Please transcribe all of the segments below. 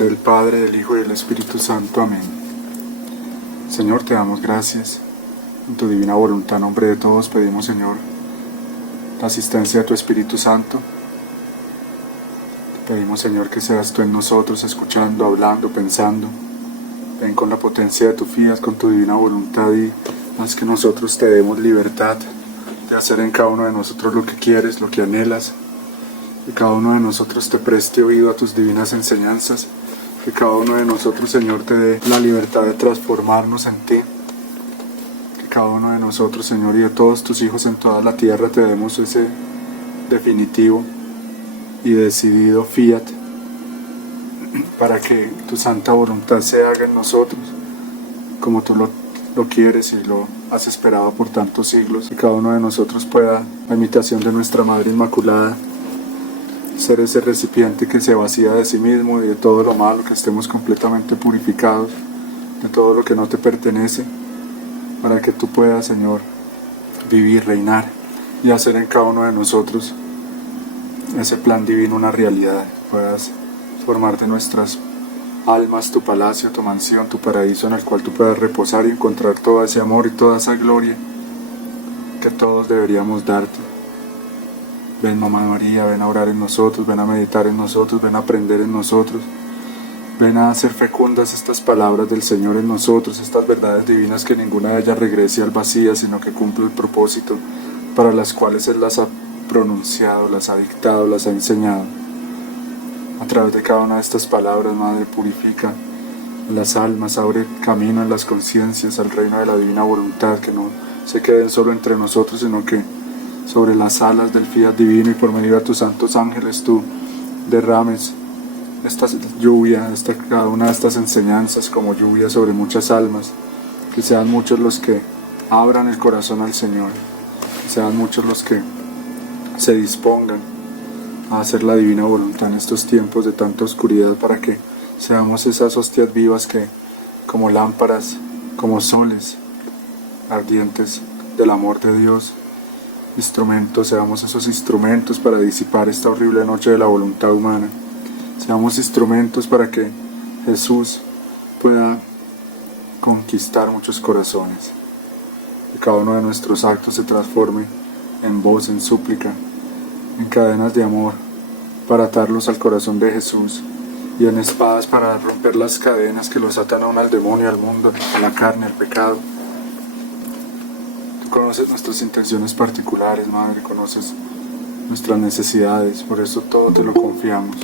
nombre del Padre, del Hijo y del Espíritu Santo. Amén. Señor, te damos gracias. En tu divina voluntad, en nombre de todos, pedimos, Señor, la asistencia de tu Espíritu Santo. Te pedimos, Señor, que seas tú en nosotros, escuchando, hablando, pensando. Ven con la potencia de tu fiat, con tu divina voluntad, y haz que nosotros te demos libertad de hacer en cada uno de nosotros lo que quieres, lo que anhelas. Que cada uno de nosotros te preste oído a tus divinas enseñanzas. Que cada uno de nosotros, Señor, te dé la libertad de transformarnos en ti. Que cada uno de nosotros, Señor, y de todos tus hijos en toda la tierra te demos ese definitivo y decidido fiat para que tu santa voluntad se haga en nosotros como tú lo quieres y lo has esperado por tantos siglos. Que cada uno de nosotros pueda, a imitación de nuestra Madre Inmaculada, ser ese recipiente que se vacía de sí mismo y de todo lo malo, que estemos completamente purificados de todo lo que no te pertenece, para que tú puedas, Señor, vivir, reinar y hacer en cada uno de nosotros ese plan divino una realidad. Puedas formar de nuestras almas tu palacio, tu mansión, tu paraíso, en el cual tú puedas reposar y encontrar todo ese amor y toda esa gloria que todos deberíamos darte. Ven, Mamá María, ven a orar en nosotros, ven a meditar en nosotros, ven a aprender en nosotros, ven a hacer fecundas estas palabras del Señor en nosotros, estas verdades divinas, que ninguna de ellas regrese al vacío, sino que cumple el propósito para las cuales Él las ha pronunciado, las ha dictado, las ha enseñado. A través de cada una de estas palabras, Madre, purifica las almas, abre camino en las conciencias al reino de la divina voluntad, que no se queden solo entre nosotros, sino que sobre las alas del fiat divino y por medio de tus santos ángeles tú derrames esta lluvia, cada una de estas enseñanzas como lluvia sobre muchas almas, que sean muchos los que abran el corazón al Señor, que sean muchos los que se dispongan a hacer la divina voluntad en estos tiempos de tanta oscuridad, para que seamos esas hostias vivas que, como lámparas, como soles ardientes del amor de Dios, seamos esos instrumentos para disipar esta horrible noche de la voluntad humana. Seamos instrumentos para que Jesús pueda conquistar muchos corazones. Que cada uno de nuestros actos se transforme en voz, en súplica, en cadenas de amor para atarlos al corazón de Jesús, y en espadas para romper las cadenas que los atan aún al demonio, al mundo, a la carne, al pecado. Conoces nuestras intenciones particulares, Madre, conoces nuestras necesidades, por eso todo te lo confiamos.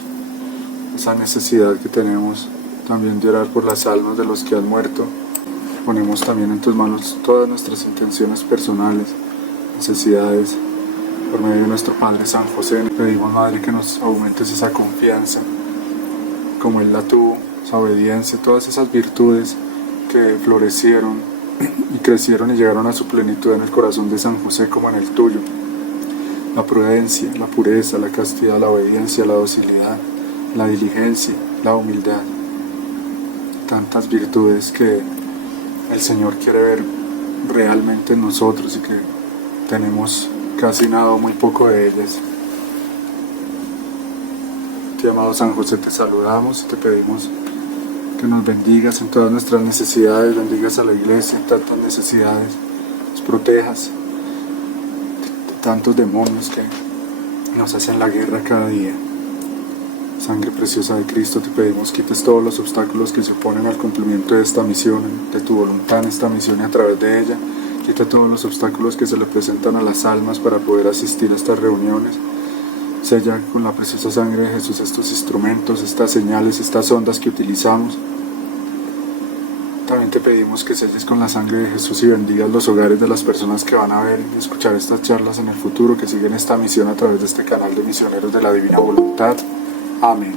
Esa necesidad que tenemos también de orar por las almas de los que han muerto, ponemos también en tus manos todas nuestras intenciones personales, necesidades, por medio de nuestro Padre San José. Pedimos, Madre, que nos aumentes esa confianza, como Él la tuvo, esa obediencia, todas esas virtudes que florecieron y crecieron y llegaron a su plenitud en el corazón de San José como en el tuyo. La prudencia, la pureza, la castidad, la obediencia, la docilidad, la diligencia, la humildad. Tantas virtudes que el Señor quiere ver realmente en nosotros y que tenemos casi nada o muy poco de ellas. Te amado San José, te saludamos y te pedimos que nos bendigas en todas nuestras necesidades, bendigas a la Iglesia en tantas necesidades, nos protejas de tantos demonios que nos hacen la guerra cada día. Sangre preciosa de Cristo, te pedimos quites todos los obstáculos que se oponen al cumplimiento de esta misión, de tu voluntad en esta misión y a través de ella. Quita todos los obstáculos que se le presentan a las almas para poder asistir a estas reuniones. Sella con la preciosa sangre de Jesús estos instrumentos, estas señales, estas ondas que utilizamos. También te pedimos que selles con la sangre de Jesús y bendigas los hogares de las personas que van a ver y escuchar estas charlas en el futuro, que siguen esta misión a través de este canal de Misioneros de la Divina Voluntad. Amén.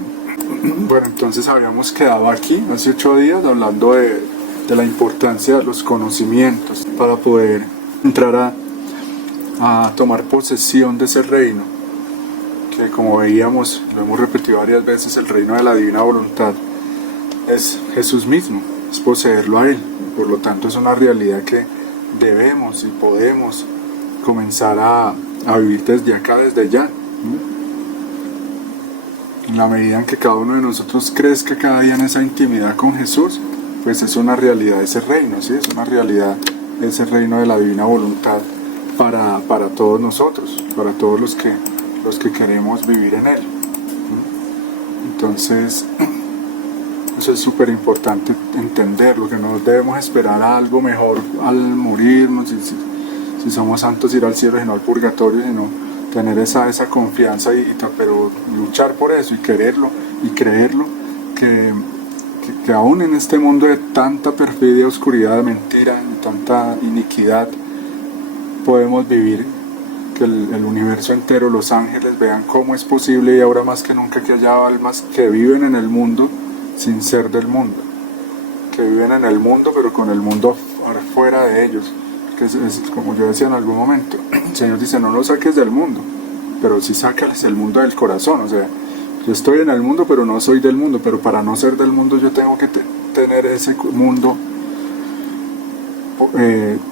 Bueno, entonces habíamos quedado aquí hace 8 días hablando de la importancia de los conocimientos para poder entrar a tomar posesión de ese reino, que como veíamos, lo hemos repetido varias veces, el reino de la divina voluntad es Jesús mismo, es poseerlo a Él. Por lo tanto es una realidad que debemos y podemos comenzar a vivir desde acá, desde ya, ¿no? En la medida en que cada uno de nosotros crezca cada día en esa intimidad con Jesús, pues es una realidad ese reino, ¿sí? Es una realidad ese reino de la divina voluntad para todos nosotros, para todos los que queremos vivir en él. Entonces, eso es súper importante entenderlo, que no debemos esperar a algo mejor al morirnos, si somos santos ir al cielo, sino al purgatorio, sino tener esa confianza, pero luchar por eso y quererlo y creerlo, que aún en este mundo de tanta perfidia, oscuridad, de mentira y tanta iniquidad, podemos vivir, que el universo entero, los ángeles vean cómo es posible, y ahora más que nunca, que haya almas que viven en el mundo sin ser del mundo, que viven en el mundo pero con el mundo fuera de ellos, que es como yo decía en algún momento, el Señor dice: no lo saques del mundo, pero sí sácales el mundo del corazón. O sea, yo estoy en el mundo pero no soy del mundo, pero para no ser del mundo yo tengo que tener ese mundo,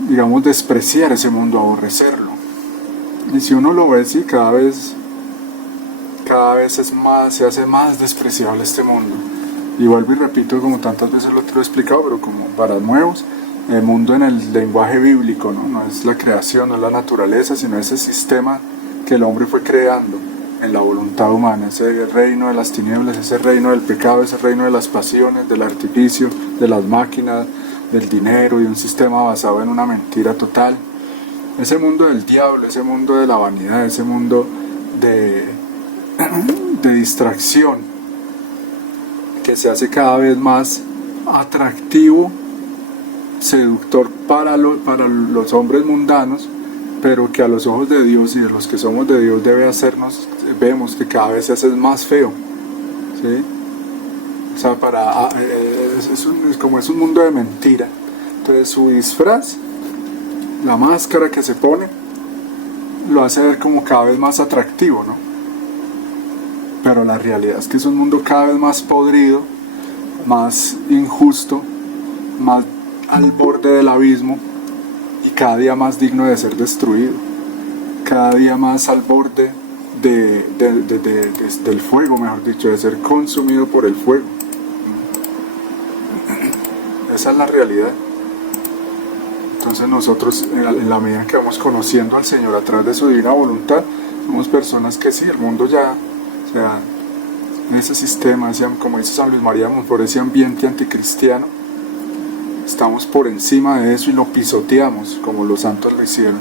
digamos, despreciar ese mundo, aborrecerlo. Y si uno lo ve, sí, cada vez es más, se hace más despreciable este mundo. Y vuelvo y repito, como tantas veces lo he explicado, pero como para nuevos, el mundo en el lenguaje bíblico, no es la creación, no es la naturaleza, sino ese sistema que el hombre fue creando en la voluntad humana, ese reino de las tinieblas, ese reino del pecado, ese reino de las pasiones, del artificio, de las máquinas, del dinero, y un sistema basado en una mentira total. Ese mundo del diablo, ese mundo de la vanidad, ese mundo de distracción, que se hace cada vez más atractivo, seductor para los hombres mundanos, pero que a los ojos de Dios y de los que somos de Dios debe hacernos, vemos que cada vez se hace más feo, ¿sí? O sea, como es un mundo de mentira, entonces su disfraz, la máscara que se pone, lo hace ver como cada vez más atractivo, ¿no? Pero la realidad es que es un mundo cada vez más podrido, más injusto, más al borde del abismo, y cada día más digno de ser destruido, cada día más al borde del fuego, mejor dicho, de ser consumido por el fuego. Esa es la realidad. Entonces nosotros, en la medida que vamos conociendo al Señor a través de su divina voluntad, somos personas que sí, el mundo ya, o sea, ese sistema, como dice San Luis María Monfort, ese ambiente anticristiano, estamos por encima de eso y lo pisoteamos, como los santos lo hicieron,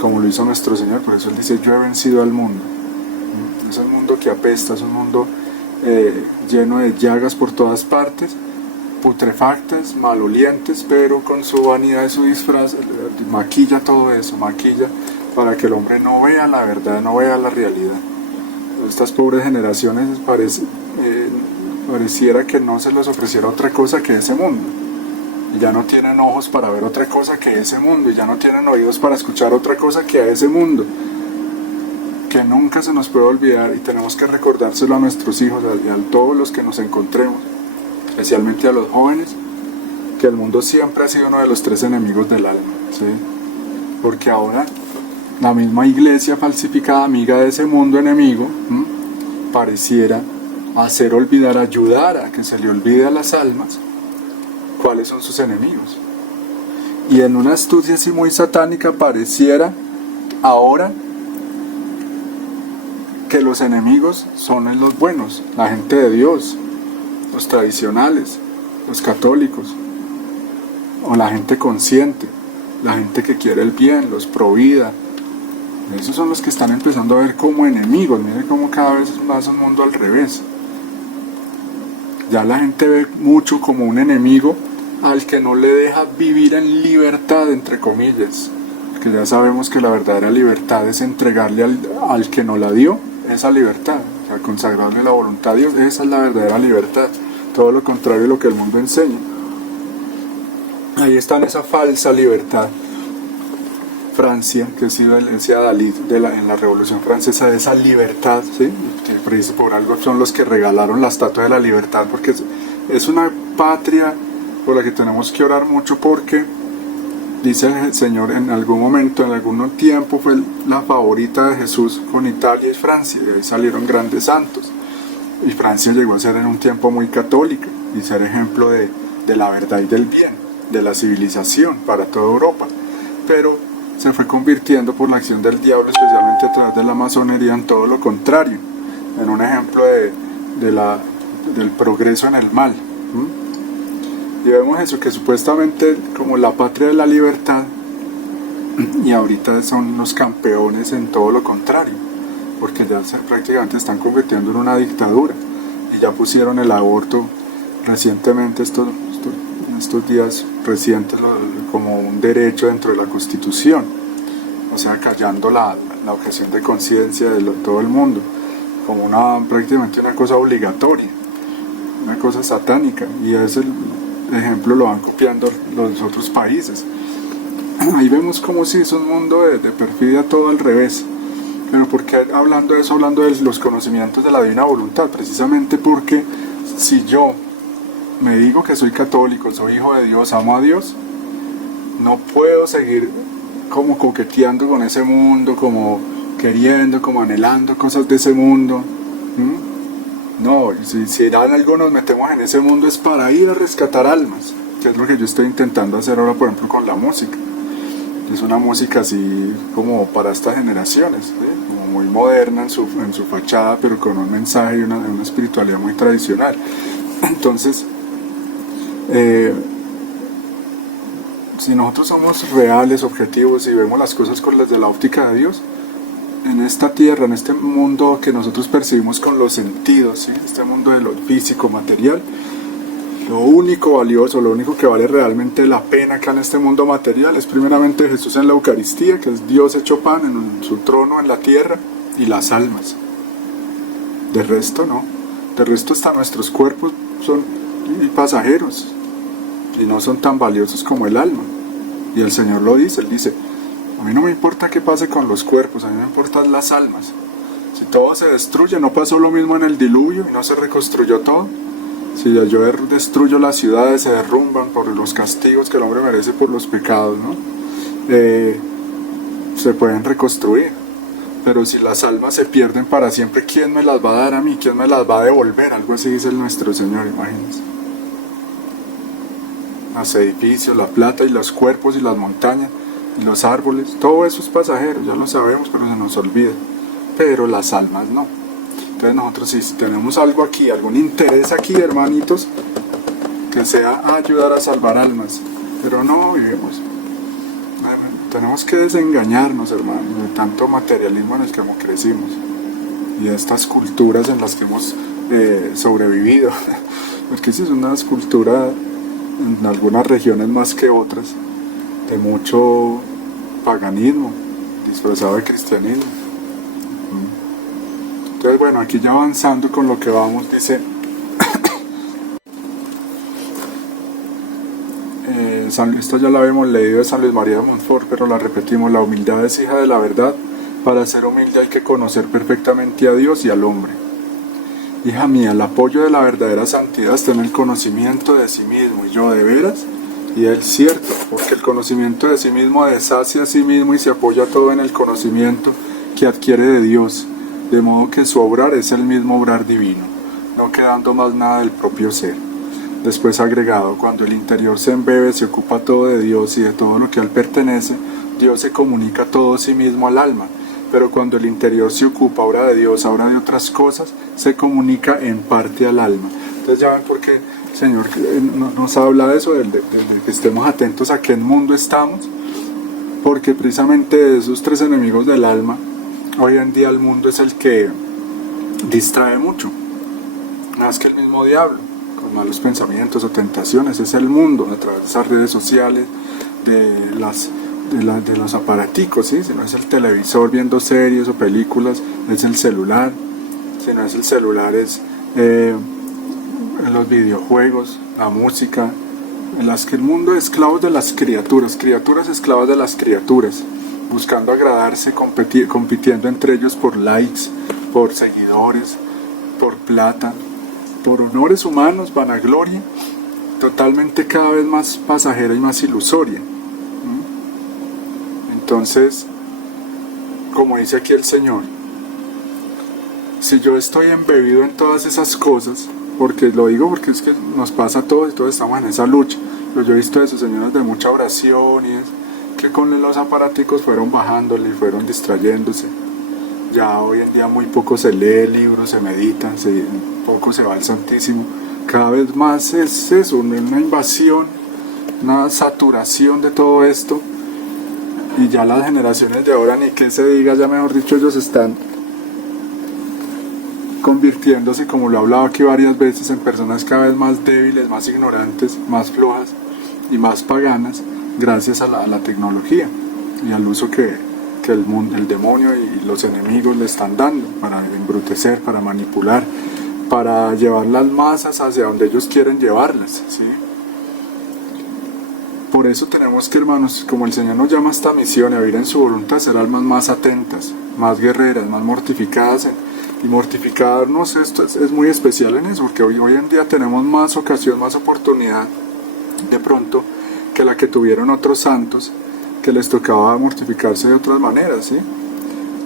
como lo hizo nuestro Señor. Por eso Él dice: yo he vencido al mundo. Es un mundo que apesta, es un mundo lleno de llagas por todas partes, putrefactas, malolientes, pero con su vanidad y su disfraz maquilla todo eso, maquilla para que el hombre no vea la verdad, no vea la realidad. Estas pobres generaciones pareciera que no se les ofreciera otra cosa que ese mundo, y ya no tienen ojos para ver otra cosa que ese mundo, y ya no tienen oídos para escuchar otra cosa que a ese mundo, que nunca se nos puede olvidar, y tenemos que recordárselo a nuestros hijos y a todos los que nos encontremos, especialmente a los jóvenes, que el mundo siempre ha sido uno de los tres enemigos del alma, ¿sí? Porque ahora la misma iglesia falsificada, amiga de ese mundo enemigo, pareciera hacer olvidar, ayudar a que se le olvide a las almas cuáles son sus enemigos. Y en una astucia así muy satánica, pareciera ahora que los enemigos son los buenos, la gente de Dios, los tradicionales, los católicos, o la gente consciente, la gente que quiere el bien, los pro vida. Esos son los que están empezando a ver como enemigos. Miren cómo cada vez es más un mundo al revés. Ya la gente ve mucho como un enemigo al que no le deja vivir en libertad, entre comillas, porque ya sabemos que la verdadera libertad es entregarle al que nos la dio esa libertad, o sea, consagrarle la voluntad a Dios. Esa es la verdadera libertad, todo lo contrario de lo que el mundo enseña. Ahí está en esa falsa libertad. Francia, que ha sido, decía Dalí, en la Revolución Francesa, de esa libertad, ¿sí? Que por algo son los que regalaron la Estatua de la Libertad, porque es una patria por la que tenemos que orar mucho, porque dice el Señor, en algún momento, en algún tiempo, fue la favorita de Jesús con Italia y Francia, y ahí salieron grandes santos. y Francia llegó a ser en un tiempo muy católica y ser ejemplo de la verdad y del bien, de la civilización para toda Europa, pero se fue convirtiendo por la acción del diablo, especialmente a través de la masonería, en todo lo contrario, en un ejemplo del progreso en el mal. Y vemos eso, que supuestamente como la patria de la libertad, y ahorita son los campeones en todo lo contrario, porque ya prácticamente están convirtiendo en una dictadura, y ya pusieron el aborto recientemente, estos días recientes, como un derecho dentro de la Constitución, o sea, callando la objeción de conciencia de todo el mundo, como prácticamente una cosa obligatoria, una cosa satánica, y ese ejemplo lo van copiando los otros países. Ahí vemos como si es un mundo de perfidia todo al revés. Pero ¿por qué hablando de eso, hablando de los conocimientos de la divina voluntad? Precisamente porque si yo me digo que soy católico, soy hijo de Dios, amo a Dios, no puedo seguir como coqueteando con ese mundo, como queriendo, como anhelando cosas de ese mundo. No, si en algo nos metemos en ese mundo es para ir a rescatar almas, que es lo que yo estoy intentando hacer ahora, por ejemplo, con la música. Es una música así como para estas generaciones, ¿sí? Como muy moderna en su fachada, pero con un mensaje y una espiritualidad muy tradicional. Entonces, si nosotros somos reales, objetivos y vemos las cosas con las de la óptica de Dios, en esta tierra, en este mundo que nosotros percibimos con los sentidos, ¿sí? Este mundo de lo físico, material, lo único valioso, lo único que vale realmente la pena acá en este mundo material es primeramente Jesús en la Eucaristía, que es Dios hecho pan en su trono en la tierra, y las almas. De resto no, de resto hasta nuestros cuerpos son pasajeros y no son tan valiosos como el alma. Y el Señor lo dice, Él dice: a mí no me importa qué pase con los cuerpos, a mí me importan las almas. Si todo se destruye, ¿no pasó lo mismo en el diluvio y no se reconstruyó todo? Si yo destruyo las ciudades, se derrumban por los castigos que el hombre merece por los pecados, ¿no? Se pueden reconstruir. Pero si las almas se pierden para siempre, ¿quién me las va a dar a mí? ¿Quién me las va a devolver? Algo así dice nuestro Señor, imagínense. Los edificios, la plata y los cuerpos y las montañas y los árboles, todo eso es pasajero, ya lo sabemos, pero se nos olvida. Pero las almas no. Entonces nosotros, si tenemos algo aquí, algún interés aquí, hermanitos, que sea ayudar a salvar almas, pero no vivimos. Tenemos que desengañarnos, hermanos, de tanto materialismo en el que crecimos y de estas culturas en las que hemos sobrevivido, porque esa es una cultura en algunas regiones más que otras de mucho paganismo disfrazado de cristianismo. Entonces, bueno, aquí ya avanzando con lo que vamos, dice esto ya lo habíamos leído de San Luis María de Montfort, pero la repetimos: la humildad es hija de la verdad. Para ser humilde hay que conocer perfectamente a Dios y al hombre. Hija mía, el apoyo de la verdadera santidad está en el conocimiento de sí mismo. Y yo, ¿de veras? Y es cierto, porque el conocimiento de sí mismo deshace a sí mismo y se apoya todo en el conocimiento que adquiere de Dios, de modo que su obrar es el mismo obrar divino, no quedando más nada del propio ser. Después agregado: cuando el interior se embebe, se ocupa todo de Dios y de todo lo que a él pertenece, Dios se comunica todo sí mismo al alma. Pero cuando el interior se ocupa ahora de Dios, ahora de otras cosas, se comunica en parte al alma. Entonces ya ven por qué el Señor nos habla de eso, de que estemos atentos a qué mundo estamos, porque precisamente de esos tres enemigos del alma, hoy en día el mundo es el que distrae mucho, más que el mismo diablo, con malos pensamientos o tentaciones. Es el mundo, a través de esas redes sociales, de los aparaticos, ¿sí? Si no es el televisor viendo series o películas, es el celular. Si no es el celular, es los videojuegos, la música, en las que el mundo es esclavo de las criaturas esclavas de las criaturas, buscando agradarse, compitiendo entre ellos por likes, por seguidores, por plata, por honores humanos, vanagloria, totalmente cada vez más pasajera y más ilusoria. Entonces, como dice aquí el Señor, Si yo estoy embebido en todas esas cosas, porque lo digo porque es que nos pasa a todos y todos estamos en esa lucha, pero yo he visto esos señores de mucha oración y que con los aparaticos fueron bajándole y fueron distrayéndose. Ya hoy en día muy poco se lee libros, se medita, poco se va al Santísimo. Cada vez más es eso, una invasión, una saturación de todo esto. Y ya las generaciones de ahora, ni que se diga, ya mejor dicho, ellos están convirtiéndose, como lo he hablado aquí varias veces, en personas cada vez más débiles, más ignorantes, más flojas y más paganas, gracias a la tecnología y al uso que el demonio y los enemigos le están dando para embrutecer, para manipular, para llevar las masas hacia donde ellos quieren llevarlas, ¿sí? Por eso tenemos que, hermanos, como el Señor nos llama a esta misión, a vivir en su voluntad, ser almas más atentas, más guerreras, más mortificadas. Y mortificarnos, esto es muy especial en eso, porque hoy en día tenemos más ocasión, más oportunidad, de pronto, que la que tuvieron otros santos, que les tocaba mortificarse de otras maneras, ¿sí?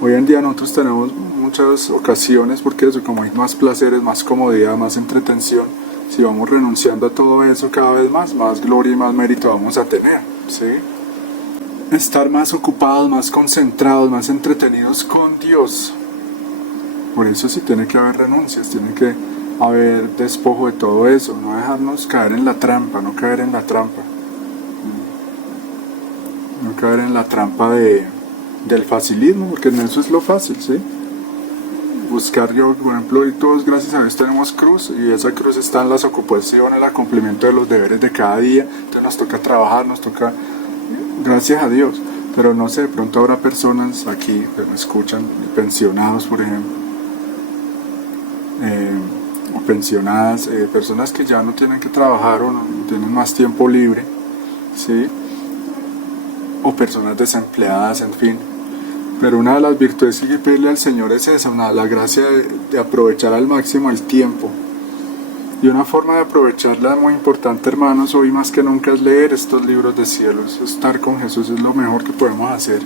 Hoy en día nosotros tenemos muchas ocasiones, porque eso, como hay más placeres, más comodidad, más entretención, si vamos renunciando a todo eso cada vez más gloria y más mérito vamos a tener, ¿sí? Estar más ocupados, más concentrados, más entretenidos con Dios. Por eso sí tiene que haber renuncias, tiene que haber despojo de todo eso, no dejarnos caer en la trampa, no caer en la trampa. No caer en la trampa del facilismo, porque en eso es lo fácil, ¿sí? Buscar yo, por ejemplo, y todos gracias a Dios tenemos cruz, y esa cruz está en las ocupaciones, el cumplimiento de los deberes de cada día, entonces nos toca trabajar, nos toca, gracias a Dios, pero no sé, de pronto habrá personas aquí que me escuchan, pensionados por ejemplo, o pensionadas, personas que ya no tienen que trabajar o no tienen más tiempo libre, ¿sí? O personas desempleadas, en fin. Pero una de las virtudes que hay que pedirle al Señor es esa, la gracia de aprovechar al máximo el tiempo. Y una forma de aprovecharla muy importante, hermanos, hoy más que nunca es leer estos libros de cielos. Estar con Jesús es lo mejor que podemos hacer.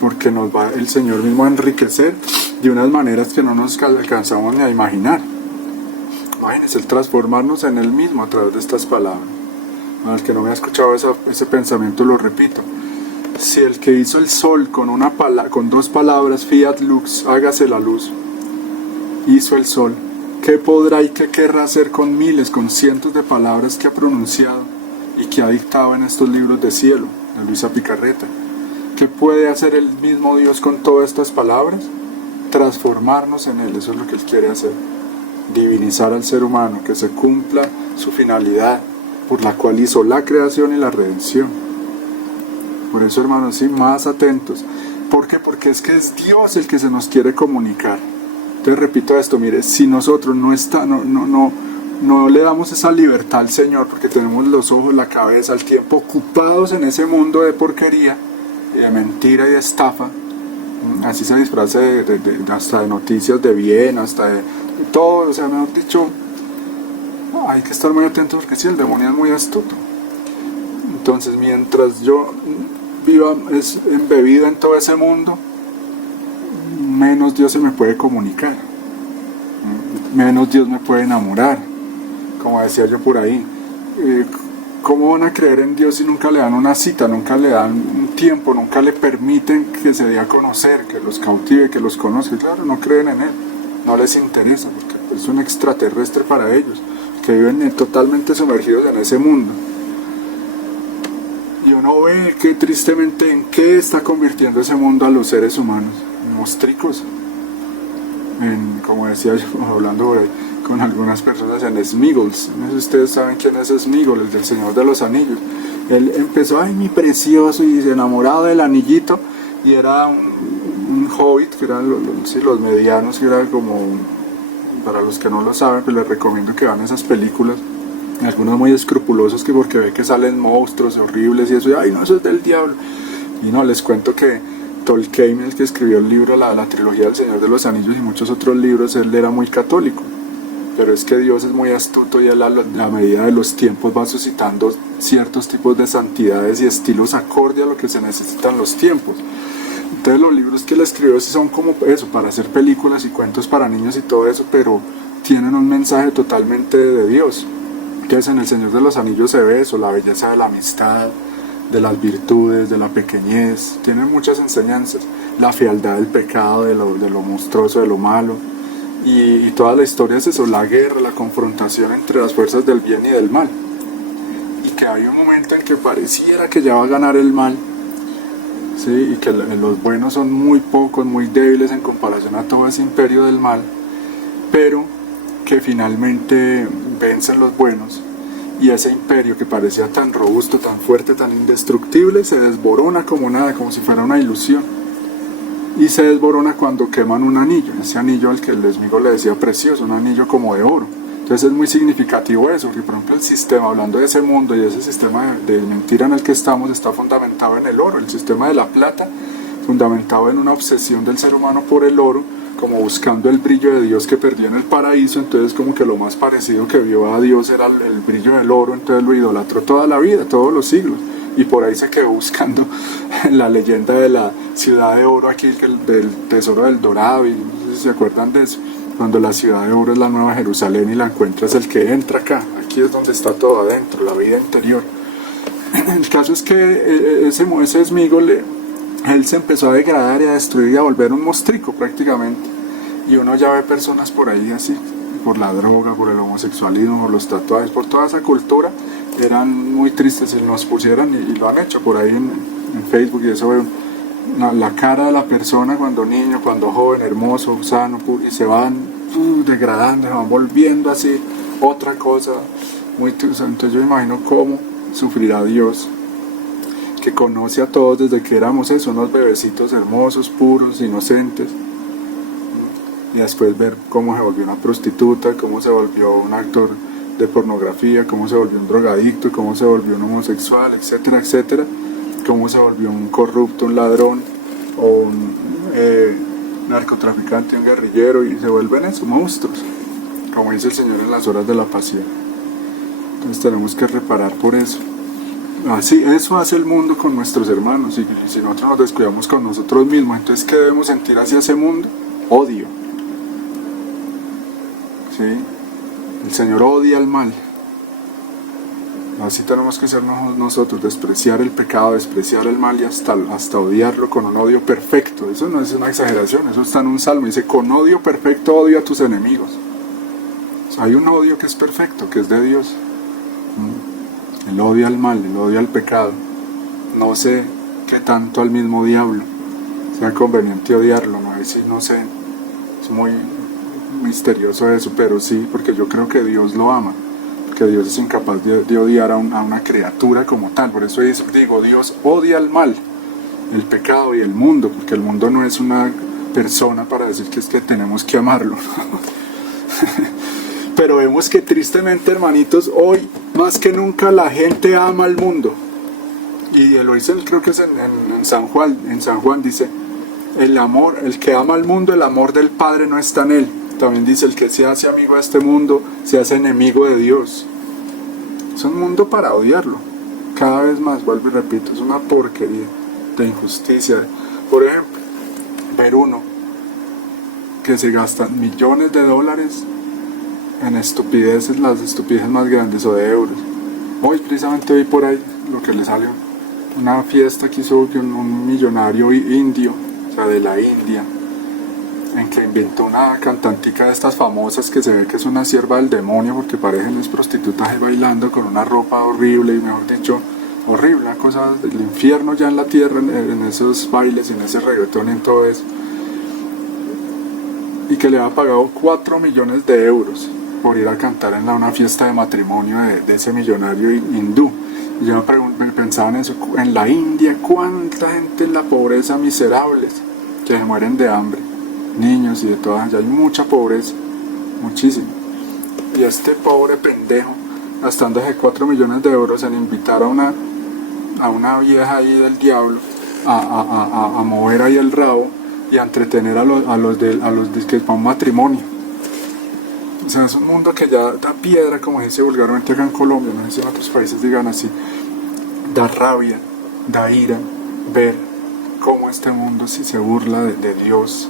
Porque nos va el Señor mismo a enriquecer de unas maneras que no nos alcanzamos ni a imaginar. Imagínense, el transformarnos en Él mismo a través de estas palabras. Al que no me ha escuchado ese pensamiento, lo repito. Si el que hizo el sol con dos palabras, fiat lux, hágase la luz, hizo el sol, ¿qué podrá y qué querrá hacer con miles, con cientos de palabras que ha pronunciado y que ha dictado en estos libros de cielo, de Luisa Picarreta? ¿Qué puede hacer el mismo Dios con todas estas palabras? Transformarnos en Él, eso es lo que Él quiere hacer. Divinizar al ser humano, que se cumpla su finalidad, por la cual hizo la creación y la redención. Por eso, hermanos, sí, más atentos. ¿Por qué? Porque es que es Dios el que se nos quiere comunicar. Entonces repito esto, mire, si nosotros no le damos esa libertad al Señor, porque tenemos los ojos, la cabeza, el tiempo ocupados en ese mundo de porquería, y de mentira y de estafa, así se disfraza hasta de noticias de bien, hasta de todo, o sea, mejor dicho, hay que estar muy atentos porque sí, el demonio es muy astuto. Entonces, mientras yo viva embebido en todo ese mundo, menos Dios se me puede comunicar, menos Dios me puede enamorar, como decía yo por ahí. ¿Cómo van a creer en Dios si nunca le dan una cita, nunca le dan un tiempo, nunca le permiten que se dé a conocer, que los cautive, que los conozca? Claro, no creen en Él, no les interesa, porque es un extraterrestre para ellos, que viven totalmente sumergidos en ese mundo. Y uno ve que tristemente en qué está convirtiendo ese mundo a los seres humanos, en mostricos, como decía yo, hablando con algunas personas, en Sméagol. No sé si ustedes saben quién es Sméagol, el del Señor de los Anillos. Él empezó, ay, mi precioso, y se enamorado del anillito, y era un hobbit, que eran los medianos, que era como, para los que no lo saben, pues les recomiendo que vean esas películas, algunos muy escrupulosos, que porque ve que salen monstruos horribles y eso, y ay, no, eso es del diablo. Y no, les cuento que Tolkien, el que escribió el libro, la trilogía del Señor de los Anillos y muchos otros libros, él era muy católico. Pero es que Dios es muy astuto y él a medida de los tiempos va suscitando ciertos tipos de santidades y estilos acorde a lo que se necesitan los tiempos. Entonces los libros que él escribió sí son como eso, para hacer películas y cuentos para niños y todo eso, pero tienen un mensaje totalmente de Dios. Entonces en El Señor de los Anillos se ve eso, la belleza de la amistad, de las virtudes, de la pequeñez, tienen muchas enseñanzas, la fealdad del pecado, de lo monstruoso, de lo malo, y toda la historia es eso, la guerra, la confrontación entre las fuerzas del bien y del mal, y que hay un momento en que pareciera que ya va a ganar el mal, ¿sí? Y que los buenos son muy pocos, muy débiles en comparación a todo ese imperio del mal, pero que finalmente vencen los buenos, y ese imperio que parecía tan robusto, tan fuerte, tan indestructible, se desborona como nada, como si fuera una ilusión. Y se desborona cuando queman un anillo, ese anillo al que el enemigo le decía precioso, un anillo como de oro. Entonces es muy significativo eso, porque por ejemplo el sistema, hablando de ese mundo y ese sistema de mentira en el que estamos, está fundamentado en el oro, el sistema de la plata, fundamentado en una obsesión del ser humano por el oro, como buscando el brillo de Dios que perdió en el paraíso. Entonces como que lo más parecido que vio a Dios era el brillo del oro, entonces lo idolatró toda la vida, todos los siglos, y por ahí se quedó buscando la leyenda de la ciudad de oro aquí, del tesoro del dorado, y no sé si se acuerdan de eso, cuando la ciudad de oro es la nueva Jerusalén y la encuentras el que entra acá, aquí es donde está todo adentro, la vida interior. El caso es que ese esmigo él se empezó a degradar y a destruir y a volver un mostrico prácticamente, y uno ya ve personas por ahí así, por la droga, por el homosexualismo, por los tatuajes, por toda esa cultura. Eran muy tristes si nos pusieran, y lo han hecho por ahí en Facebook, y eso ve la cara de la persona cuando niño, cuando joven, hermoso, sano, y se van degradando, se van volviendo así otra cosa muy triste. Entonces yo imagino cómo sufrirá Dios, que conoce a todos desde que éramos eso, unos bebecitos hermosos, puros, inocentes, y después ver cómo se volvió una prostituta, cómo se volvió un actor de pornografía, cómo se volvió un drogadicto, cómo se volvió un homosexual, etcétera, etcétera, cómo se volvió un corrupto, un ladrón, o un narcotraficante, un guerrillero, y se vuelven esos monstruos, como dice el Señor en las horas de la pasión. Entonces tenemos que reparar por eso. Así, eso hace el mundo con nuestros hermanos, y si nosotros nos descuidamos con nosotros mismos, entonces ¿qué debemos sentir hacia ese mundo? Odio. ¿Sí? El Señor odia el mal. Así tenemos que ser nosotros, despreciar el pecado, despreciar el mal, y hasta odiarlo con un odio perfecto. Eso no es una exageración, eso está en un salmo, dice: con odio perfecto odio a tus enemigos. O sea, hay un odio que es perfecto, que es de Dios. El odio al mal, el odio al pecado. No sé qué tanto al mismo diablo sea conveniente odiarlo, no sé, es muy misterioso eso, pero sí, porque yo creo que Dios lo ama, porque Dios es incapaz de odiar a una criatura como tal. Por eso digo, Dios odia el mal, el pecado y el mundo, porque el mundo no es una persona para decir que es que tenemos que amarlo. Pero vemos que tristemente, hermanitos, hoy más que nunca la gente ama al mundo. Y lo dice, creo que es en San Juan dice: el que ama al mundo, el amor del Padre no está en él. También dice: el que se hace amigo de este mundo, se hace enemigo de Dios. Es un mundo para odiarlo. Cada vez más, vuelvo y repito, es una porquería de injusticia. Por ejemplo, ver uno que se gasta millones de dólares en estupideces, las estupideces más grandes, o de euros. Hoy precisamente vi por ahí lo que le salió, una fiesta que hizo un millonario indio, o sea, de la India, en que inventó una cantantica de estas famosas que se ve que es una sierva del demonio, porque parecen es prostitutas ahí bailando con una ropa horrible, y mejor dicho, horrible, una cosa del infierno ya en la tierra, en esos bailes, en ese reggaetón, en todo eso. Y que le ha pagado 4 millones de euros por ir a cantar en una fiesta de matrimonio de ese millonario hindú. Y yo me pensaba en eso, en la India, cuánta gente en la pobreza, miserables, que se mueren de hambre, niños y de todas, ya hay mucha pobreza, muchísimo. Y este pobre pendejo, gastándose 4 millones de euros en invitar a una vieja ahí del diablo a mover ahí el rabo y a entretener a los que para un matrimonio. O sea, es un mundo que ya da piedra, como dice vulgarmente acá en Colombia, no sé si en otros países digan así. Da rabia, da ira ver cómo este mundo sí se burla de Dios.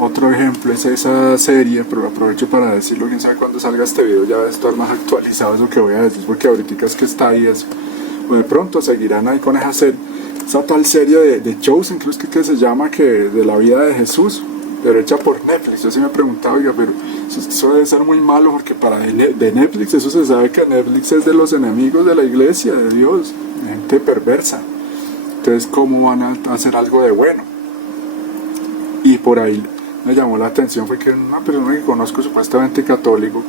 Otro ejemplo es esa serie, pero aprovecho para decirlo, quién sabe cuando salga este video ya debe estar más actualizado eso que voy a decir, porque ahorita es que está ahí eso, o de pronto seguirán ahí con esa tal serie de Chosen, creo que se llama, que de la vida de Jesús, pero hecha por Netflix. Yo sí me preguntaba, oiga, pero eso debe ser muy malo, porque de Netflix, eso se sabe que Netflix es de los enemigos de la iglesia, de Dios, gente perversa. Entonces, ¿cómo van a hacer algo de bueno? Y por ahí me llamó la atención, fue que una persona que conozco supuestamente católico,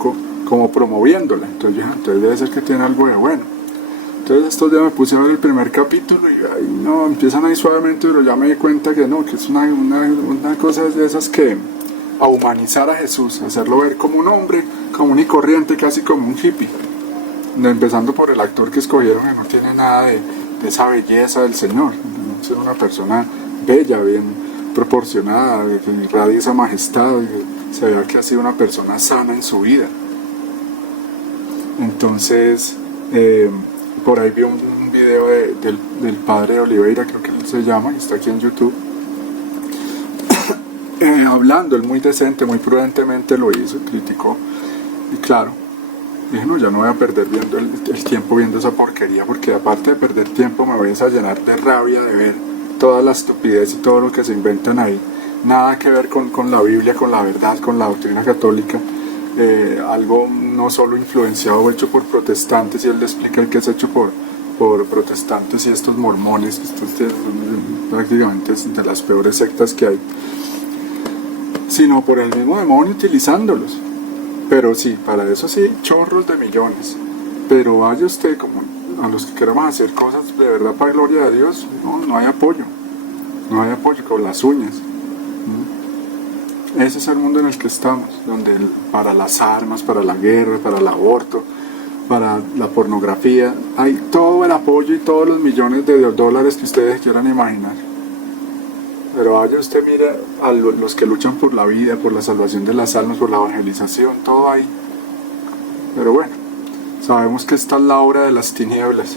como promoviéndola. Entonces yo dije, entonces debe ser que tiene algo de bueno. Entonces estos días me puse a ver el primer capítulo y ahí no, empiezan ahí suavemente, pero ya me di cuenta que no, que es una cosa de esas que a humanizar a Jesús, hacerlo ver como un hombre común y corriente, casi como un hippie. Empezando por el actor que escogieron, que no tiene nada de esa belleza del Señor. Es una persona bella, bien proporcionada, que irradia esa majestad, que se vea que ha sido una persona sana en su vida. Entonces, por ahí vi un video del padre Oliveira, creo que él se llama, que está aquí en YouTube, hablando, él muy decente, muy prudentemente lo hizo, criticó, y claro, dije, no, ya no voy a perder viendo el tiempo viendo esa porquería, porque aparte de perder tiempo me voy a llenar de rabia de ver toda la estupidez y todo lo que se inventan ahí, nada que ver con la Biblia, con la verdad, con la doctrina católica. Algo no solo influenciado o hecho por protestantes, y él le explica que es hecho por protestantes y estos mormones, que estos prácticamente es de las peores sectas que hay, sino por el mismo demonio utilizándolos. Pero sí, para eso sí, chorros de millones. Pero vaya usted, como a los que queremos hacer cosas de verdad para gloria de Dios, no hay apoyo. No hay apoyo, con las uñas. Ese es el mundo en el que estamos, donde para las armas, para la guerra, para el aborto, para la pornografía, hay todo el apoyo y todos los millones de dólares que ustedes quieran imaginar. Pero vaya usted, mira a los que luchan por la vida, por la salvación de las almas, por la evangelización, todo ahí. Pero bueno, sabemos que esta es la hora de las tinieblas,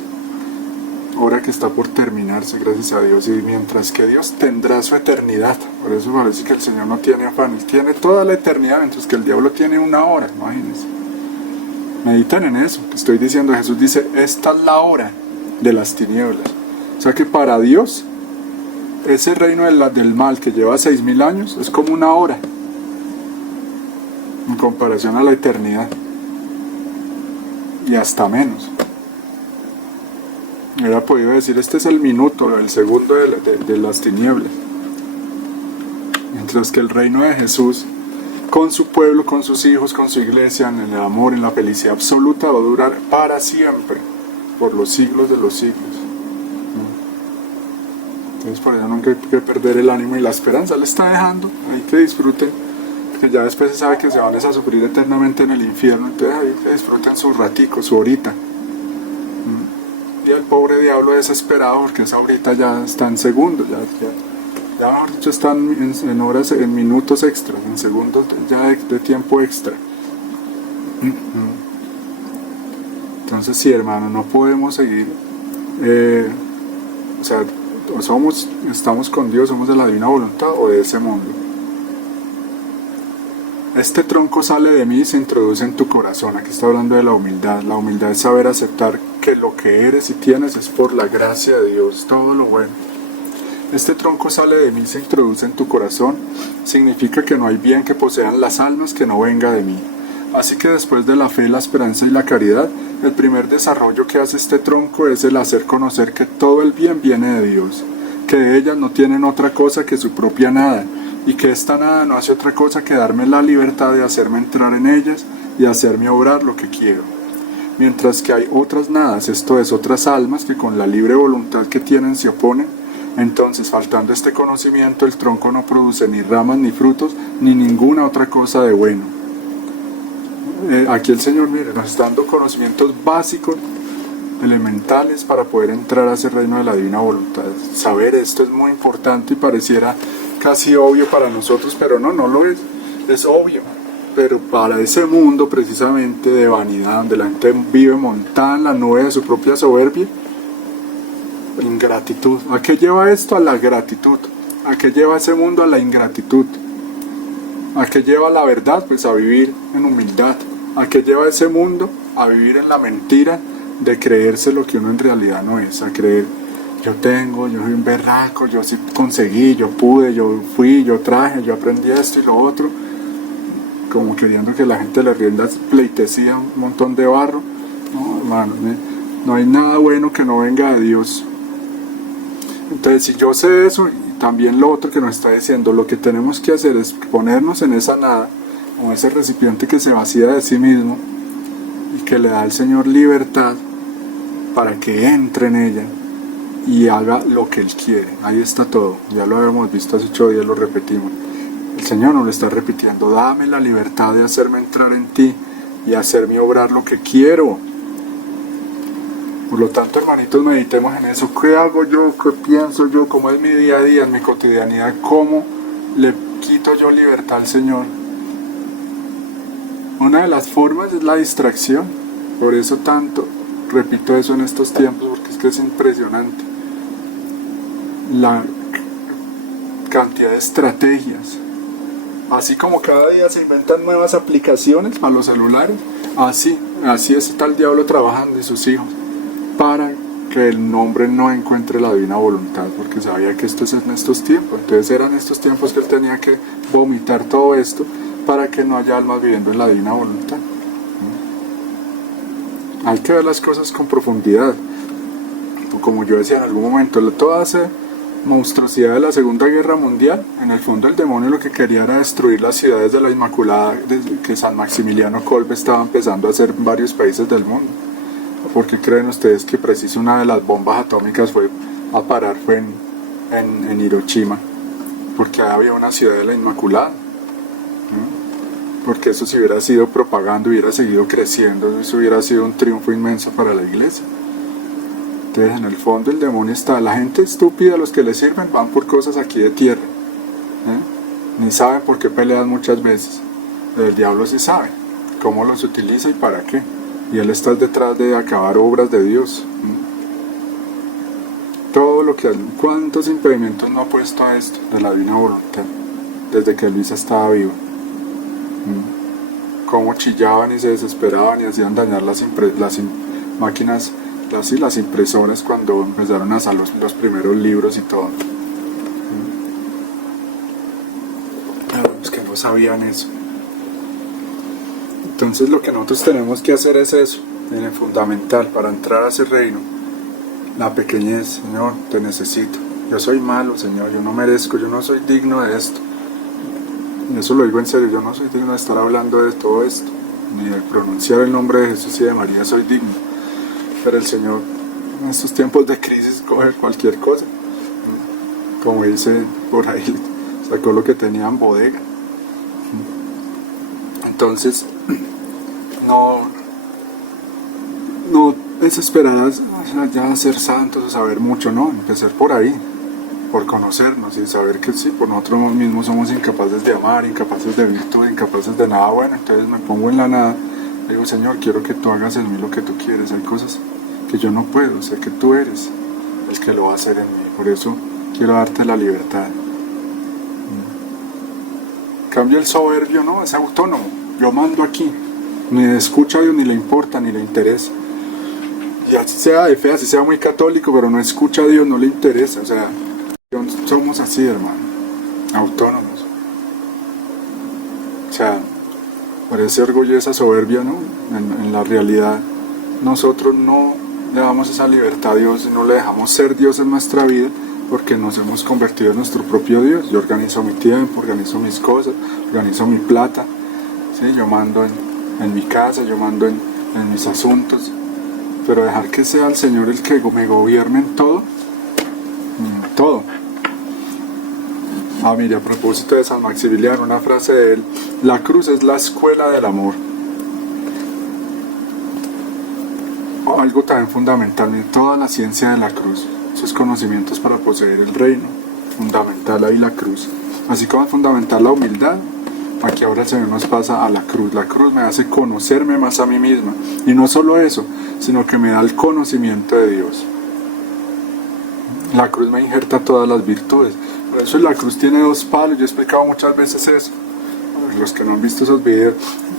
hora que está por terminarse, gracias a Dios, y mientras que Dios tendrá su eternidad. Por eso parece que el Señor no tiene afán, Él tiene toda la eternidad, mientras que el diablo tiene una hora, imagínense. Mediten en eso que estoy diciendo. Jesús dice, esta es la hora de las tinieblas. O sea que para Dios, ese reino del mal que lleva 6.000 años es como una hora en comparación a la eternidad, y hasta menos. Hubiera podido decir, este es el minuto, el segundo de las tinieblas. Mientras que el reino de Jesús, con su pueblo, con sus hijos, con su iglesia, en el amor, en la felicidad absoluta, va a durar para siempre, por los siglos de los siglos. Entonces por eso nunca hay que perder el ánimo y la esperanza. Le está dejando, hay que disfruten, porque ya después se sabe que se van a sufrir eternamente en el infierno. Entonces ahí que disfruten su ratico, su horita. Y el pobre diablo desesperado, porque esa horita ya está en segundos, ya mejor dicho, están en horas, en minutos extras, en segundos ya de tiempo extra. Entonces sí, hermano, no podemos seguir, o sea, estamos con Dios, somos de la divina voluntad o de ese mundo. Este tronco sale de mí y se introduce en tu corazón. Aquí está hablando de la humildad. La humildad es saber aceptar que lo que eres y tienes es por la gracia de Dios, todo lo bueno. Este tronco sale de mí y se introduce en tu corazón. Significa que no hay bien que posean las almas que no venga de mí. Así que después de la fe, la esperanza y la caridad, el primer desarrollo que hace este tronco es el hacer conocer que todo el bien viene de Dios, que ellas no tienen otra cosa que su propia nada, y que esta nada no hace otra cosa que darme la libertad de hacerme entrar en ellas y hacerme obrar lo que quiero. Mientras que hay otras nadas, esto es, otras almas que con la libre voluntad que tienen se oponen, entonces, faltando este conocimiento, el tronco no produce ni ramas ni frutos, ni ninguna otra cosa de bueno. Aquí el Señor, mire, nos está dando conocimientos básicos, elementales, para poder entrar a ese reino de la divina voluntad. Saber esto es muy importante y pareciera casi obvio para nosotros, pero no lo es. Es obvio, pero para ese mundo precisamente de vanidad, donde la gente vive montada en la nube de su propia soberbia, ingratitud. ¿A qué lleva esto? A la gratitud. ¿A qué lleva ese mundo? A la ingratitud. ¿A qué lleva la verdad? Pues a vivir en humildad. ¿A qué lleva ese mundo? A vivir en la mentira de creerse lo que uno en realidad no es. A creer, yo tengo, yo soy un berraco, yo sí conseguí, yo pude, yo fui, yo traje, yo aprendí esto y lo otro. Como queriendo que la gente le rienda pleitesía, un montón de barro. No, hermano, no hay nada bueno que no venga de Dios. Entonces, si yo sé eso, y también lo otro que nos está diciendo, lo que tenemos que hacer es ponernos en esa nada, o ese recipiente que se vacía de sí mismo, y que le da al Señor libertad para que entre en ella y haga lo que Él quiere. Ahí está todo, ya lo habíamos visto hace 8 días, lo repetimos. El Señor nos lo está repitiendo: dame la libertad de hacerme entrar en ti y hacerme obrar lo que quiero. Por lo tanto, hermanitos, meditemos en eso. ¿Qué hago yo? ¿Qué pienso yo? ¿Cómo es mi día a día, en mi cotidianidad? ¿Cómo le quito yo libertad al Señor? Una de las formas es la distracción. Por eso tanto repito eso en estos tiempos, porque es que es impresionante la cantidad de estrategias. Así como cada día se inventan nuevas aplicaciones para los celulares, así está el diablo trabajando y sus hijos para que el hombre no encuentre la divina voluntad, porque sabía que esto es en estos tiempos. Entonces eran estos tiempos que él tenía que vomitar todo esto para que no haya almas viviendo en la divina voluntad. Hay que ver las cosas con profundidad. Como yo decía en algún momento, toda esa monstruosidad de la Segunda Guerra Mundial, en el fondo el demonio lo que quería era destruir las ciudades de la Inmaculada, que San Maximiliano Kolbe estaba empezando a hacer en varios países del mundo. ¿Por qué creen ustedes que preciso una de las bombas atómicas fue en Hiroshima? Porque había una ciudad de la Inmaculada. Porque eso, si hubiera sido propaganda, hubiera seguido creciendo, eso hubiera sido un triunfo inmenso para la iglesia. Entonces, en el fondo el demonio está. La gente estúpida, los que le sirven, van por cosas aquí de tierra, ni saben por qué pelean muchas veces. El diablo sí sabe cómo los utiliza y para qué, y él está detrás de acabar obras de Dios. Todo lo que, cuántos impedimentos no ha puesto a esto de la divina voluntad desde que Luisa estaba viva. Cómo chillaban y se desesperaban y hacían dañar las máquinas, las impresoras, cuando empezaron a hacer los primeros libros y todo. Pero los que no sabían eso. Entonces lo que nosotros tenemos que hacer es eso, en el fundamental, para entrar a ese reino. La pequeñez: Señor, te necesito. Yo soy malo, Señor, yo no merezco, yo no soy digno de esto. Y eso lo digo en serio, yo no soy digno de estar hablando de todo esto, ni de pronunciar el nombre de Jesús y de María soy digno. Pero el Señor, en estos tiempos de crisis, coge cualquier cosa. Como dice por ahí, sacó lo que tenía en bodega. Entonces, no desesperar ya ser santos o saber mucho, no, empezar por ahí, por conocernos y saber que sí, por nosotros mismos somos incapaces de amar, incapaces de virtud, incapaces de nada bueno. Entonces me pongo en la nada, digo: Señor, quiero que tú hagas en mí lo que tú quieres. Hay cosas que yo no puedo, sé que tú eres el que lo va a hacer en mí, por eso quiero darte la libertad. Cambia el soberbio, no, es autónomo, yo mando aquí, ni le escucha a Dios, ni le importa, ni le interesa. Y así sea de fe, así sea muy católico, pero no escucha a Dios, no le interesa. O sea, somos así, hermano, autónomos. O sea, por ese orgullo y esa soberbia, ¿no? En la realidad, nosotros no le damos esa libertad a Dios, no le dejamos ser Dios en nuestra vida, porque nos hemos convertido en nuestro propio Dios. Yo organizo mi tiempo, organizo mis cosas, organizo mi plata, ¿sí? Yo mando en mi casa, yo mando en mis asuntos, pero dejar que sea el Señor el que me gobierne en todo. Todo. Mire, a propósito de San Maximiliano, una frase de él: la cruz es la escuela del amor. Algo también fundamental, toda la ciencia de la cruz, sus conocimientos para poseer el reino, fundamental ahí la cruz. Así como es fundamental la humildad, aquí ahora el Señor nos pasa a la cruz. La cruz me hace conocerme más a mí misma, y no solo eso, sino que me da el conocimiento de Dios. La cruz me injerta todas las virtudes. Por eso la cruz tiene dos palos. Yo he explicado muchas veces eso. Los que no han visto esos videos,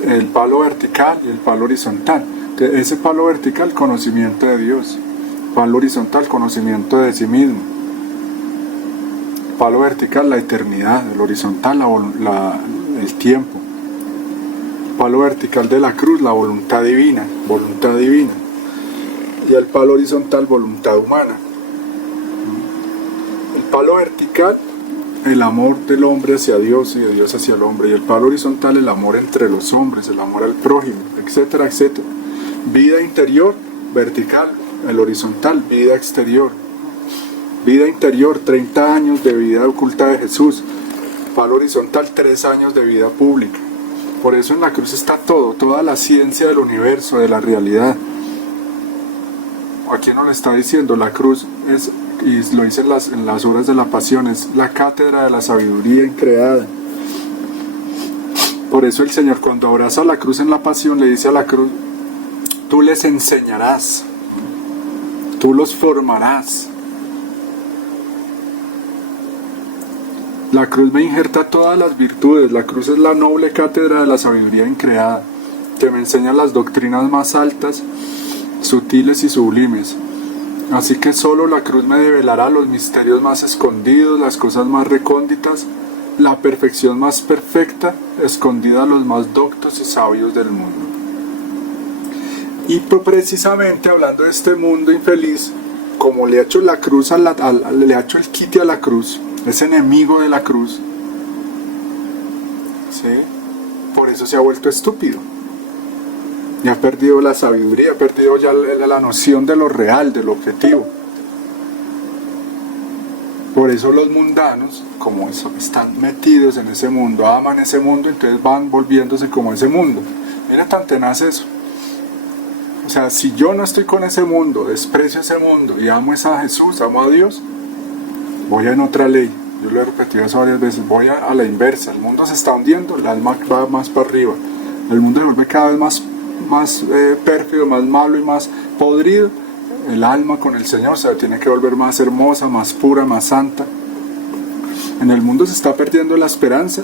el palo vertical y el palo horizontal. Ese palo vertical, conocimiento de Dios. Palo horizontal, conocimiento de sí mismo. Palo vertical, la eternidad. El horizontal, el tiempo. Palo vertical de la cruz, la voluntad divina. Voluntad divina. Y el palo horizontal, voluntad humana. El palo vertical, el amor del hombre hacia Dios y de Dios hacia el hombre. Y el palo horizontal, el amor entre los hombres, el amor al prójimo, etcétera, etcétera. Vida interior, vertical. El horizontal, vida exterior. Vida interior, 30 años de vida oculta de Jesús. Palo horizontal, 3 años de vida pública. Por eso en la cruz está todo, toda la ciencia del universo, de la realidad. Aquí nos lo está diciendo, la cruz es, y lo dice en las horas de la pasión, es la cátedra de la sabiduría increada. Por eso el Señor, cuando abraza la cruz en la pasión, le dice a la cruz: tú les enseñarás, tú los formarás. La cruz me injerta todas las virtudes. La cruz es la noble cátedra de la sabiduría increada, que me enseña las doctrinas más altas, sutiles y sublimes. Así que solo la cruz me develará los misterios más escondidos, las cosas más recónditas, la perfección más perfecta, escondida a los más doctos y sabios del mundo. Y precisamente hablando de este mundo infeliz, como le ha hecho la cruz le ha hecho el quite a la cruz, es enemigo de la cruz, ¿sí? Por eso se ha vuelto estúpido y ha perdido la sabiduría, ha perdido ya la noción de lo real, de lo objetivo. Por eso los mundanos, como eso, están metidos en ese mundo, aman ese mundo, entonces van volviéndose como ese mundo. Mira tan tenaz eso. O sea, si yo no estoy con ese mundo, desprecio ese mundo y amo a Jesús, amo a Dios, voy en otra ley. Yo lo he repetido eso varias veces, voy a la inversa. El mundo se está hundiendo, el alma va más para arriba. El mundo se vuelve cada vez más pérfido, más malo y más podrido. El alma con el Señor se tiene que volver más hermosa, más pura, más santa. En el mundo se está perdiendo la esperanza.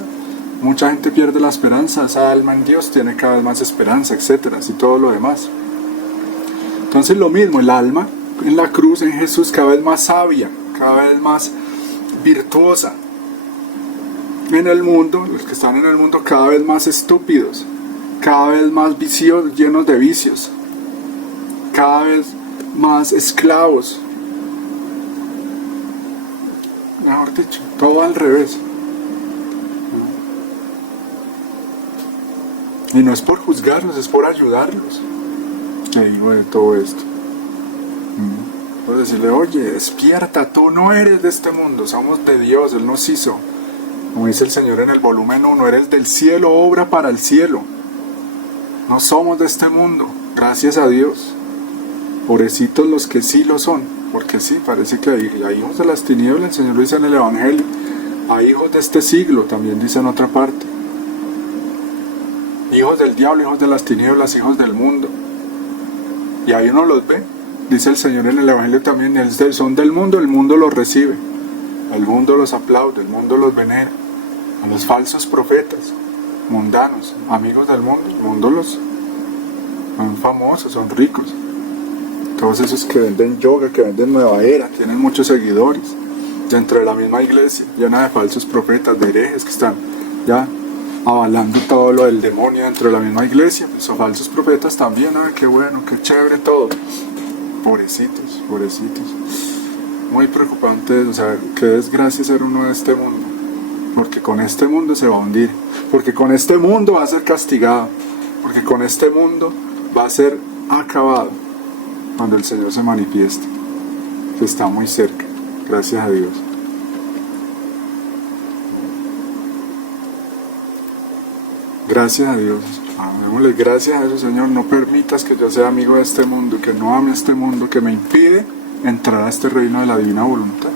Mucha gente pierde la esperanza. Esa alma en Dios tiene cada vez más esperanza, etcétera, y todo lo demás. Entonces lo mismo, el alma en la cruz, en Jesús, cada vez más sabia, cada vez más virtuosa. En el mundo, los que están en el mundo, cada vez más estúpidos, cada vez más vicios, llenos de vicios, cada vez más esclavos. Mejor dicho, todo al revés. Y no es por juzgarlos, es por ayudarlos. Que digo de todo esto. Puedo decirle: oye, despierta, tú no eres de este mundo, somos de Dios, Él nos hizo. Como dice el Señor en el volumen 1, eres del cielo, obra para el cielo. No somos de este mundo, gracias a Dios. Pobrecitos los que sí lo son, porque sí, parece que hay hijos de las tinieblas, el Señor lo dice en el Evangelio. Hay hijos de este siglo, también dice en otra parte. Hijos del diablo, hijos de las tinieblas, hijos del mundo. Y ahí uno los ve, dice el Señor en el Evangelio también: son del mundo, el mundo los recibe, el mundo los aplaude, el mundo los venera. A los falsos profetas, mundanos, amigos del mundo, el mundo los son famosos, son ricos. Todos esos que venden yoga, que venden nueva era, tienen muchos seguidores dentro de la misma iglesia, llena de falsos profetas, de herejes que están ya avalando todo lo del demonio dentro de la misma iglesia. Son falsos profetas también. ¡Ay, qué bueno, qué chévere todo! Pobrecitos, pobrecitos. Muy preocupante, o sea, qué desgracia ser uno de este mundo. Porque con este mundo se va a hundir. Porque con este mundo va a ser castigado. Porque con este mundo va a ser acabado cuando el Señor se manifieste, que está muy cerca, gracias a Dios. Gracias a Dios, démosle gracias a eso. Señor, no permitas que yo sea amigo de este mundo, que no ame este mundo, que me impide entrar a este reino de la divina voluntad,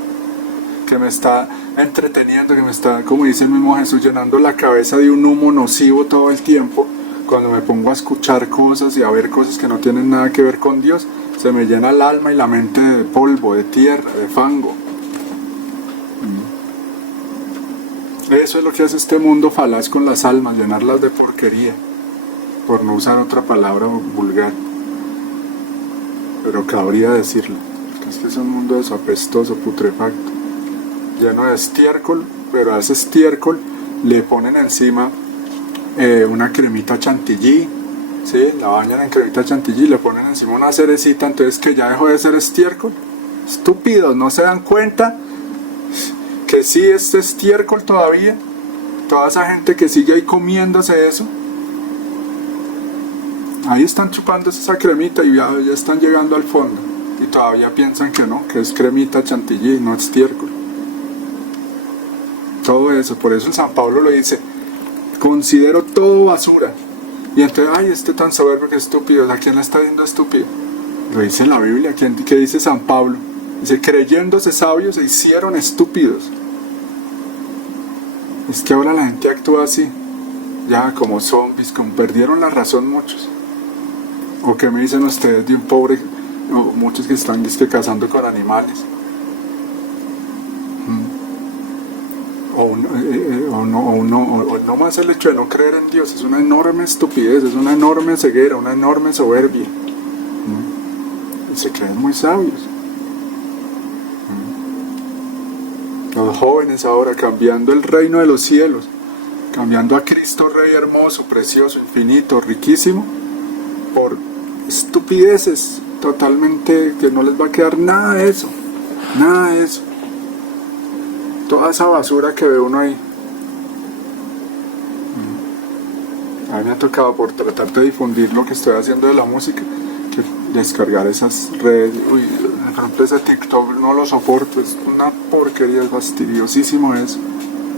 que me está entreteniendo, que me está, como dice el mismo Jesús, llenando la cabeza de un humo nocivo todo el tiempo. Cuando me pongo a escuchar cosas y a ver cosas que no tienen nada que ver con Dios, se me llena el alma y la mente de polvo, de tierra, de fango. Eso es lo que hace este mundo falaz con las almas, llenarlas de porquería, por no usar otra palabra vulgar. Pero cabría decirlo, porque es que es un mundo desapestoso, putrefacto, lleno de estiércol, pero a ese estiércol le ponen encima una cremita chantilly, ¿sí? La bañan en cremita chantilly, le ponen encima una cerecita, entonces que ya dejó de ser estiércol. Estúpidos, ¿no se dan cuenta que sí es estiércol todavía? Toda esa gente que sigue ahí comiéndose eso, ahí están chupándose esa cremita y ya están llegando al fondo y todavía piensan que no, que es cremita chantilly, no estiércol. Todo eso, por eso el San Pablo lo dice, considero todo basura. Y entonces, ay, este tan soberbio, que estúpido, ¿a quién le está diciendo estúpido? Lo dice en la Biblia, ¿qué dice San Pablo? Dice, creyéndose sabios se hicieron estúpidos. Es que ahora la gente actúa así, ya como zombies, como perdieron la razón muchos. ¿O qué me dicen ustedes de un pobre, no, muchos que están cazando con animales? O no más el hecho de no creer en Dios, es una enorme estupidez, es una enorme ceguera, una enorme soberbia. Y se creen muy sabios. Los jóvenes ahora cambiando el reino de los cielos, cambiando a Cristo Rey hermoso, precioso, infinito, riquísimo, por estupideces totalmente que no les va a quedar nada de eso, nada de eso. Toda esa basura que ve uno ahí. A mí me ha tocado, por tratar de difundir lo que estoy haciendo de la música, que descargar esas redes. Uy, por ejemplo, ese TikTok no lo soporto, es una porquería, es fastidiosísimo eso,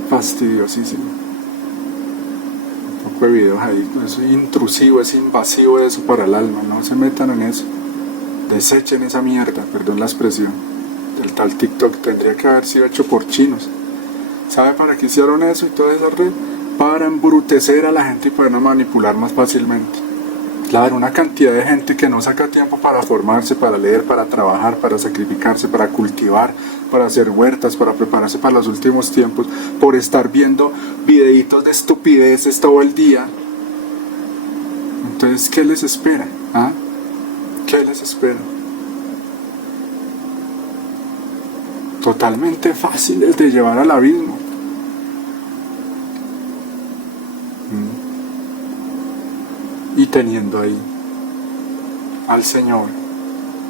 fastidiosísimo. Un poco de videos ahí, es intrusivo, es invasivo eso para el alma, no se metan en eso, desechen esa mierda, perdón la expresión. El tal TikTok tendría que haber sido hecho por chinos. ¿Sabe para qué hicieron eso y toda esa red? Para embrutecer a la gente y poderla manipular más fácilmente. Claro, una cantidad de gente que no saca tiempo para formarse, para leer, para trabajar, para sacrificarse, para cultivar, para hacer huertas, para prepararse para los últimos tiempos, por estar viendo videitos de estupideces todo el día. Entonces, ¿qué les espera? ¿Ah? ¿Qué les espera? Totalmente fáciles de llevar al abismo. Y teniendo ahí al Señor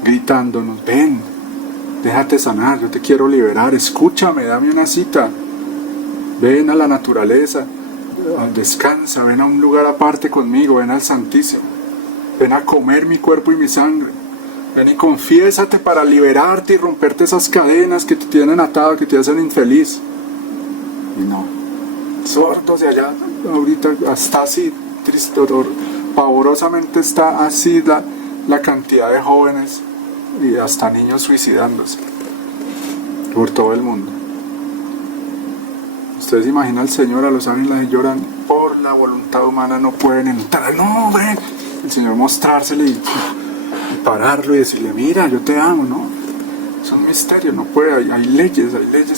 gritándonos, ven, déjate sanar, yo te quiero liberar, escúchame, dame una cita, ven a la naturaleza, descansa, ven a un lugar aparte conmigo, ven al Santísimo, ven a comer mi cuerpo y mi sangre. Ven y confiésate para liberarte y romperte esas cadenas que te tienen atado, que te hacen infeliz. Y no, sordos de allá, ahorita hasta así, triste, pavorosamente está así la cantidad de jóvenes y hasta niños suicidándose por todo el mundo. Ustedes se imaginan al Señor, a los ángeles lloran, por la voluntad humana no pueden entrar, no, ven, el Señor mostrársele y pararlo y decirle, mira, yo te amo, ¿no? Es un misterio, no puede, hay leyes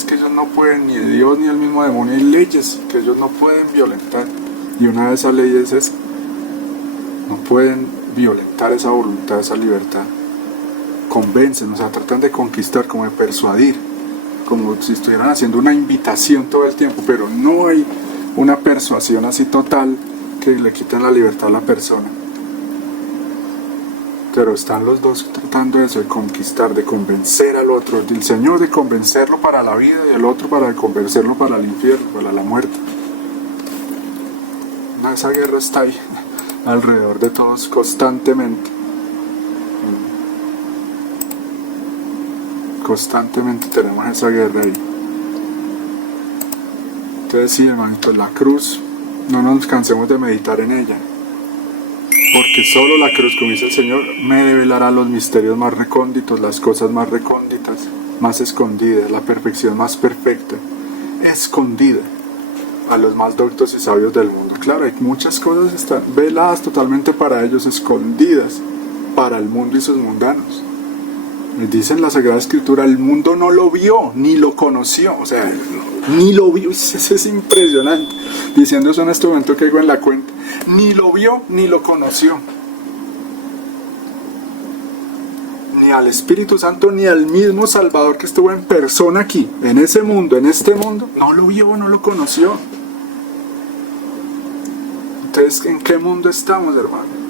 que ellos no pueden, ni de Dios ni el mismo demonio, hay leyes que ellos no pueden violentar. Y una de esas leyes es, no pueden violentar esa voluntad, esa libertad. Convencen, o sea, tratan de conquistar, como de persuadir, como si estuvieran haciendo una invitación todo el tiempo, pero no hay una persuasión así total que le quiten la libertad a la persona. Pero están los dos tratando de eso, de conquistar, de convencer al otro, el Señor de convencerlo para la vida y el otro para convencerlo para el infierno, para la muerte. Esa guerra está ahí, alrededor de todos constantemente. Constantemente tenemos esa guerra ahí. Entonces sí, hermanitos, la cruz, no nos cansemos de meditar en ella. Porque solo la cruz, como dice el Señor, me develará los misterios más recónditos, las cosas más recónditas, más escondidas, la perfección más perfecta, escondida a los más doctos y sabios del mundo. Claro, hay muchas cosas que están veladas totalmente para ellos, escondidas para el mundo y sus mundanos. Dice en la Sagrada Escritura, el mundo no lo vio, ni lo conoció, o sea, ni lo vio, eso es impresionante, diciendo eso en este momento que digo en la cuenta, ni lo vio, ni lo conoció, ni al Espíritu Santo, ni al mismo Salvador que estuvo en persona aquí, en ese mundo, en este mundo, no lo vio, no lo conoció. Entonces, ¿en qué mundo estamos, hermano?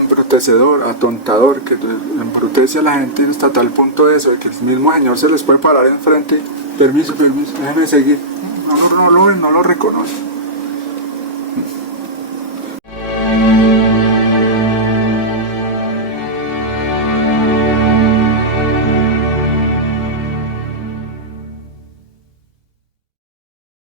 Embrutecedor, atontador, que embrutece a la gente hasta tal punto de eso, de que el mismo Señor se les puede parar enfrente, permiso, déjeme seguir, no lo ven, no lo reconocen.